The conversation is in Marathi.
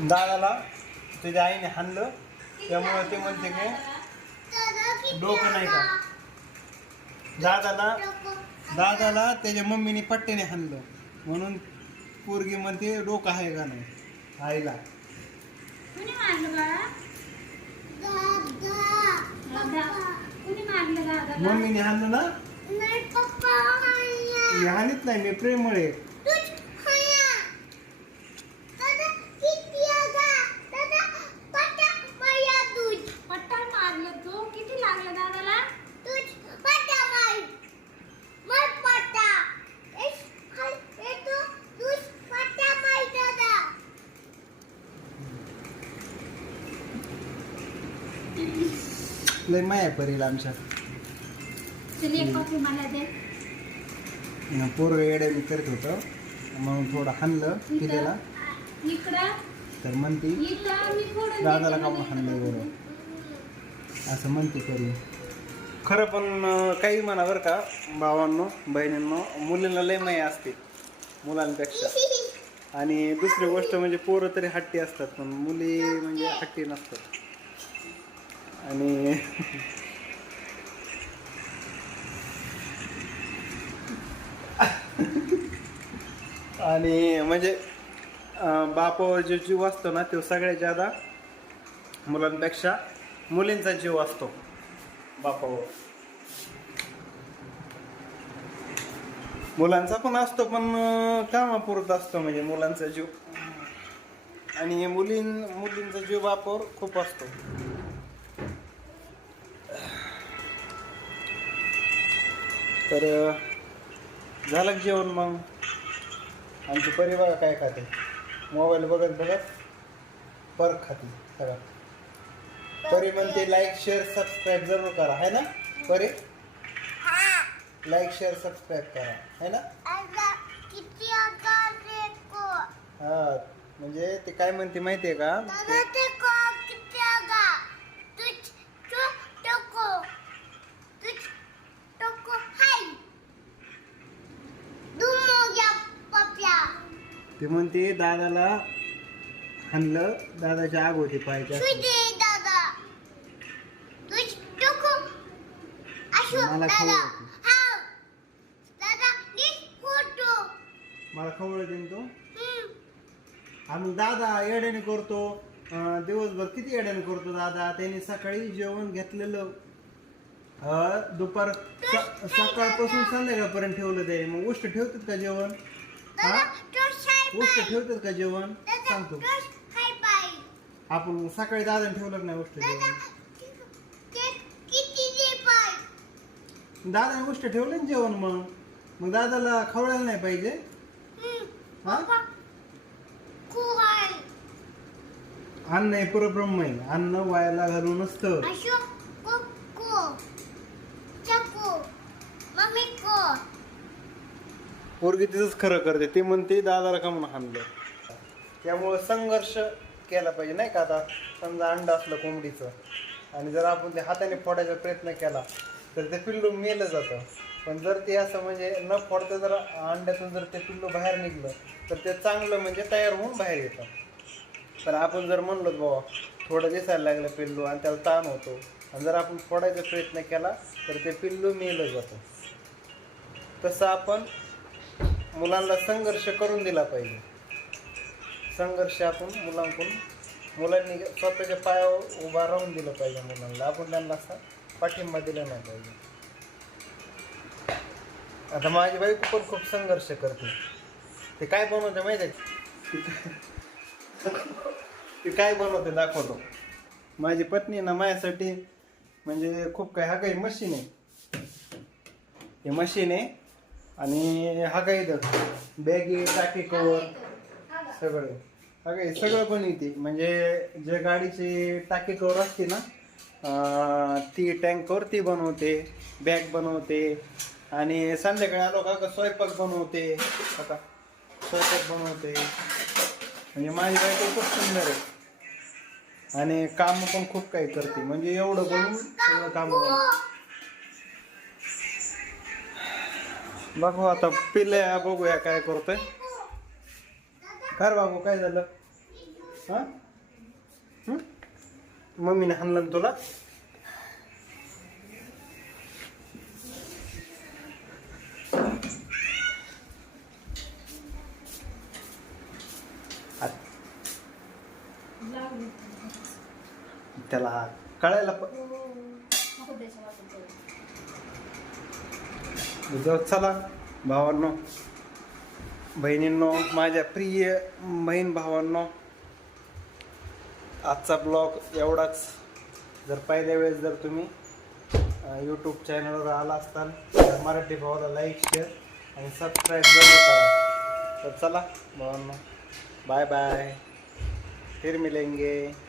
दादाला तुझ्या आईने हाणलं त्यामुळे ते म्हणते की डोकं नाही का. दादाला त्याच्या मम्मीने पट्ट्याने हाणलं म्हणून पोरगी म्हणते डोकं आहे का नाही आईला. कुणी मारलं बाळा? कुणी मारलं दादा? मम्मीने हाणलं ना. नाही पप्पा मी हाणीत नाही, मी प्रेमळ आहे. पट्टा मारलं तू? किती लागलं दादाला? लय माया परीला आमच्या. चल एक कॉफी मला दे. पोरग येड्याने करत होतं म्हणून थोडं हाणलं तिला. इकडं तर म्हणती इथं मी थोडं दादाला का हाणलं बरं असं म्हणते परी. खरं पण काही म्हणा बरं का भावांनो बहिणींनो, मुलींना लय माया असते मुलांपेक्षा. आणि दुसरी गोष्ट म्हणजे पोरं तरी हट्टी असतात पण मुली म्हणजे हट्टी नसतात. आणि आणि म्हणजे बापावर जो जीव असतो ना तो सगळ्यात ज्यादा मुलांपेक्षा मुलींचा जीव असतो बापावर. मुलांचा पण असतो पण कामापुरत असतो म्हणजे मुलांचा जीव. आणि मुलींचा जीव बापावर खूप असतो. तर झालं का जेवण मग. आमची परी बघा काय खाते, मोबाईल बघत बघत परत खाते सगळं. परी म्हणते लाईक शेअर सबस्क्राईब जरूर करा है ना परी. लाईक शेअर सबस्क्राईब करा है ना. हा म्हणजे ते काय म्हणते माहितीये का. ते म्हणते दादाला हाणलं, दादाच्या आग होती पाहायच्या. मला खवळ देईन तो. आम्ही दादा येड्याने करतो दिवसभर. किती येड्याने करतो दादा. त्यांनी सकाळी जेवण घेतलेलं दुपार सकाळपासून संध्याकाळपर्यंत ठेवलं ते. मग उष्ट ठेवतात का जेवण. हा उष्ट ठेवतात का जेवण सांगतो. आपण सकाळी दादाने ठेवलं नाही उष्ट जेवण. दादाने उष्ट ठेवलं ना जेवण. मग दादाला खवळायला नाही पाहिजे. हा अन्न हे परब्रह्म आहे. अन्न वायाला घालू नसतं. पोरगी तिथंच खरं करते. ती म्हणते दादाला का म्हणून हाणलं. त्यामुळं संघर्ष केला पाहिजे नाही का. आता समजा अंड असलं कोंबडीचं आणि जर आपण ते हाताने फोडायचा प्रयत्न केला तर ते पिल्लू मेलं जातं. पण जर ते असं म्हणजे न फोडता जर अंड्यातून जर ते पिल्लू बाहेर निघलं तर ते चांगलं म्हणजे तयार होऊन बाहेर येतं. पण आपण जर म्हणलो बाबा थोडं दिसायला लागलं पिल्लू आणि त्याला ताण होतो आणि जर आपण फोडायचा प्रयत्न केला तर ते पिल्लू मेलं जातं. तसं आपण मुलांना संघर्ष करून दिला पाहिजे. संघर्ष आपण मुलांनी स्वतःच्या पायावर उभा राहून दिलं पाहिजे मुलांना. आपण त्यांना असा पाठिंबा दिला नाही पाहिजे. आता माझी बायको पण खूप संघर्ष करते. ते काय बनवते माहिती आहे. ते काय बनवते दाखवतो. माझी पत्नी ना माझ्यासाठी म्हणजे खूप काय. हा काही मशीन आहे. हे मशीन आहे आणि हा काही बॅगी टाकी कवर सगळं. हा काही सगळं पण येते. म्हणजे जे गाडीची टाकी कवर असते ना ती टँकवर ती बनवते. बॅग बनवते. आणि संध्याकाळी आलो का स्वयंपाक बनवते. आता स्वयंपाक बनवते. म्हणजे माझी बायको खूप सुंदर आहे आणि काम पण खूप काही करते. म्हणजे एवढं बनवून सगळं काम बघू. आता पिल्ल्या बघूया काय करतोय. खर बाबू काय झालं. हा मम्मीने हाणलं ना तुला? त्याला कळायला चला भावांनो बहिणींनो, माझ्या प्रिय बहीण भावांनो, आजचा ब्लॉग एवढाच. जर पहिल्या वेळेस जर तुम्ही यूट्यूब चॅनलवर आला असताल तर मराठी भावाला लाईक शेअर आणि सबस्क्राईब जरूर करा. तर चला भावांनो, बाय बाय, फिर मिलेंगे.